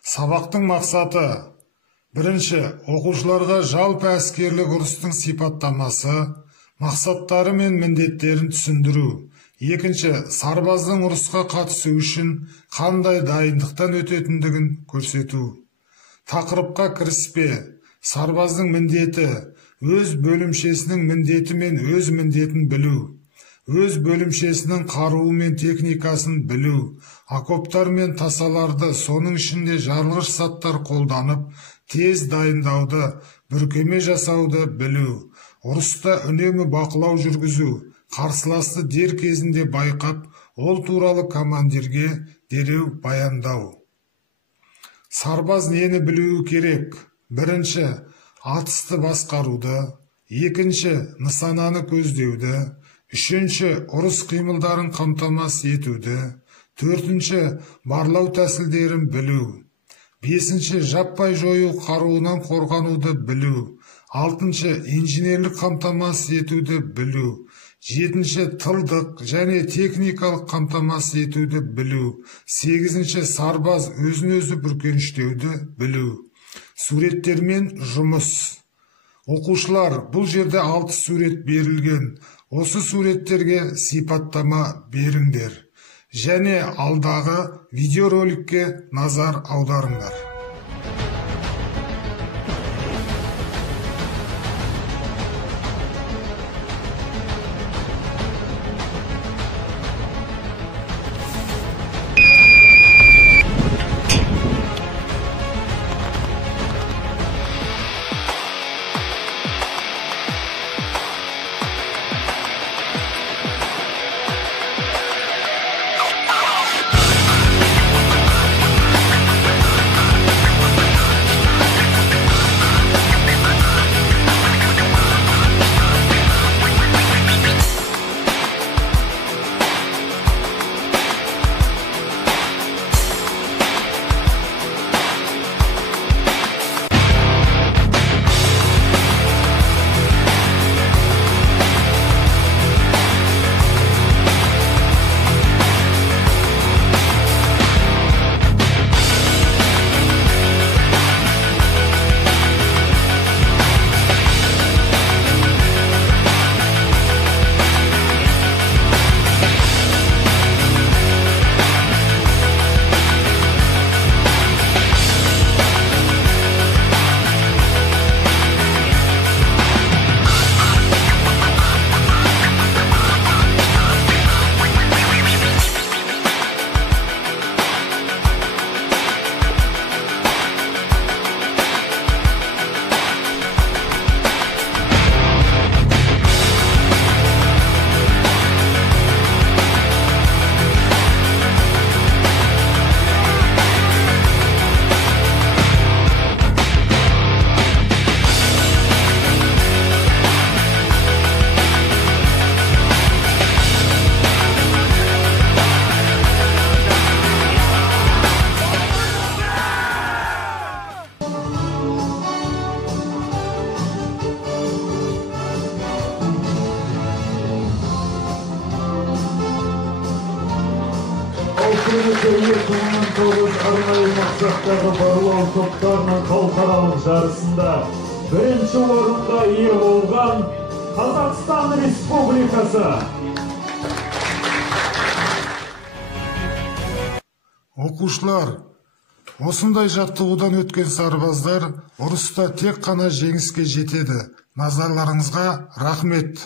Сабақтың мақсаты: бірінші, оқушыларға жалпы әскерлік ұрыстың сипаттамасы, мақсаттары мен міндеттерін түсіндіру. Екінші, сарбаздың ұрысқа қатысу үшін қандай дайындықтан өтетіндігін көрсету. Тақырыпқа кіріспе. Сарбаздың міндеті: өз бөлімшесінің міндеті мен өз міндетін білу. Өз бөлімшесінің қаруы мен техникасын білу. Окоптар мен тасаларды, соның ішінде жарылғыш заттар қолданып, тез дайындауды, бүркеме жасауды білу. Ұрыста үнемі бақылау жүргізу. Қарсыласты дер кезінде байқап, ол туралы командирге дереу баяндау. Сарбаз нені білуі керек? Бірінші, атысты басқаруды. Екінші, нысананы көздеуді. Үшінші, ұрыс қимылдарын қамтамасыз етуді. Төртінші, барлау тәсілдерін білу. Бесінші, жаппай жою қаруынан қорғануды білу. Алтыншы, инженерлік қамтамасыз етуді білу. Жетінші, тылдық және техникалық қамтамасыз етуді білу. Сегізінші, сарбаз өзін-өзі бүркеніштеуді білу. Суреттермен жұмыс. Оқушылар, бұл жерде 6 сурет берілген. Осы суреттерге сипаттама беріңдер. Және алдағы видеороликке назар аударыңдар. Арнайы мақсаттағы барлау топтарының халықаралық жарысында бірінші орынға ие болған Қазақстан Республикасы. Оқушылар, осындай жаттығудан өткен сарбаздар ұрыста тек қана жеңіске жетеді. Назарларыңызға рахмет.